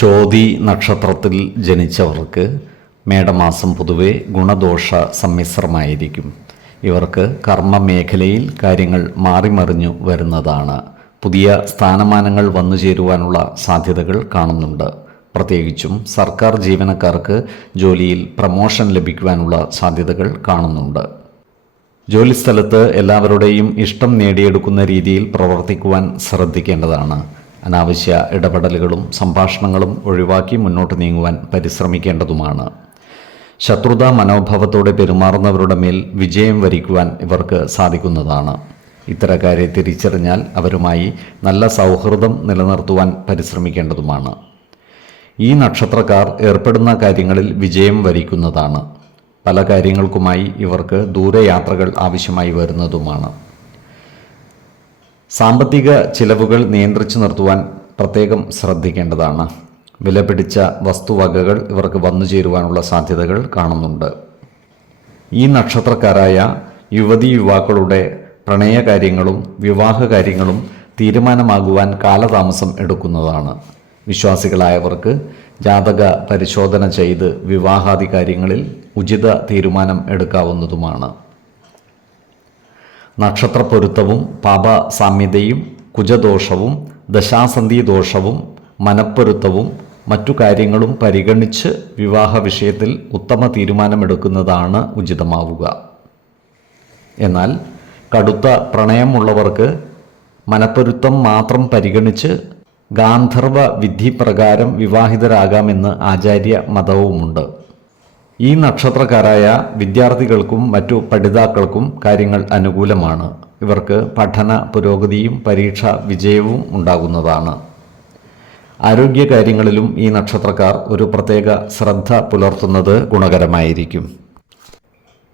ചോതി നക്ഷത്രത്തിൽ ജനിച്ചവർക്ക് മേടമാസം പൊതുവെ ഗുണദോഷ സമ്മിശ്രമായിരിക്കും. ഇവർക്ക് കർമ്മ മേഖലയിൽ കാര്യങ്ങൾ മാറിമറിഞ്ഞു വരുന്നതാണ്. പുതിയ സ്ഥാനമാനങ്ങൾ വന്നു ചേരുവാനുള്ള സാധ്യതകൾ കാണുന്നുണ്ട്. പ്രത്യേകിച്ചും സർക്കാർ ജീവനക്കാർക്ക് ജോലിയിൽ പ്രമോഷൻ ലഭിക്കുവാനുള്ള സാധ്യതകൾ കാണുന്നുണ്ട്. ജോലിസ്ഥലത്ത് എല്ലാവരുടെയും ഇഷ്ടം നേടിയെടുക്കുന്ന രീതിയിൽ പ്രവർത്തിക്കുവാൻ ശ്രദ്ധിക്കേണ്ടതാണ്. അനാവശ്യ ഇടപെടലുകളും സംഭാഷണങ്ങളും ഒഴിവാക്കി മുന്നോട്ട് നീങ്ങുവാൻ പരിശ്രമിക്കേണ്ടതുമാണ്. ശത്രുതാ മനോഭാവത്തോടെ പെരുമാറുന്നവരുടെ മേൽ വിജയം വരിക്കുവാൻ ഇവർക്ക് സാധിക്കുന്നതാണ്. ഇത്തരക്കാരെ തിരിച്ചറിഞ്ഞാൽ അവരുമായി നല്ല സൗഹൃദം നിലനിർത്തുവാൻ പരിശ്രമിക്കേണ്ടതുമാണ്. ഈ നക്ഷത്രക്കാർ ഏർപ്പെടുന്ന കാര്യങ്ങളിൽ വിജയം വരിക്കുന്നതാണ്. പല കാര്യങ്ങൾക്കുമായി ഇവർക്ക് ദൂരയാത്രകൾ ആവശ്യമായി വരുന്നതുമാണ്. സാമ്പത്തിക ചിലവുകൾ നിയന്ത്രിച്ചു നിർത്തുവാൻ പ്രത്യേകം ശ്രദ്ധിക്കേണ്ടതാണ്. വിലപിടിച്ച വസ്തുവകകൾ ഇവർക്ക് വന്നു ചേരുവാനുള്ള സാധ്യതകൾ കാണുന്നുണ്ട്. ഈ നക്ഷത്രക്കാരായ യുവതി യുവാക്കളുടെ പ്രണയകാര്യങ്ങളും വിവാഹ കാര്യങ്ങളും തീരുമാനമാകുവാൻ കാലതാമസം എടുക്കുന്നതാണ്. വിശ്വാസികളായവർക്ക് ജാതക പരിശോധന ചെയ്ത് വിവാഹാദി കാര്യങ്ങളിൽ ഉചിത തീരുമാനം എടുക്കാവുന്നതുമാണ്. നക്ഷത്രപ്പൊരുത്തവും പാപ സാമ്യതയും കുജദോഷവും ദശാസന്ധി ദോഷവും മനപ്പൊരുത്തവും മറ്റു കാര്യങ്ങളും പരിഗണിച്ച് വിവാഹ വിഷയത്തിൽ ഉത്തമ തീരുമാനമെടുക്കുന്നതാണ് ഉചിതമാവുക. എന്നാൽ കടുത്ത പ്രണയമുള്ളവർക്ക് മനപ്പൊരുത്തം മാത്രം പരിഗണിച്ച് ഗാന്ധർവ വിധി പ്രകാരം വിവാഹിതരാകാമെന്ന് ആചാര്യ മതവുമുണ്ട്. ഈ നക്ഷത്രക്കാരായ വിദ്യാർത്ഥികൾക്കും മറ്റു പഠിതാക്കൾക്കും കാര്യങ്ങൾ അനുകൂലമാണ്. ഇവർക്ക് പഠന പുരോഗതിയും പരീക്ഷ വിജയവും ഉണ്ടാകുന്നതാണ്. ആരോഗ്യകാര്യങ്ങളിലും ഈ നക്ഷത്രക്കാർ ഒരു പ്രത്യേക ശ്രദ്ധ പുലർത്തുന്നത് ഗുണകരമായിരിക്കും.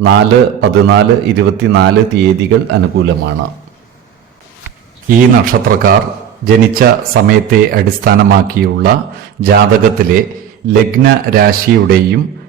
നാല് പതിനാല് ഇരുപത്തിനാല് തീയതികൾ അനുകൂലമാണ്. ഈ നക്ഷത്രക്കാർ ജനിച്ച സമയത്തെ അടിസ്ഥാനമാക്കിയുള്ള ജാതകത്തിലെ ലഗ്ന രാശിയുടെയും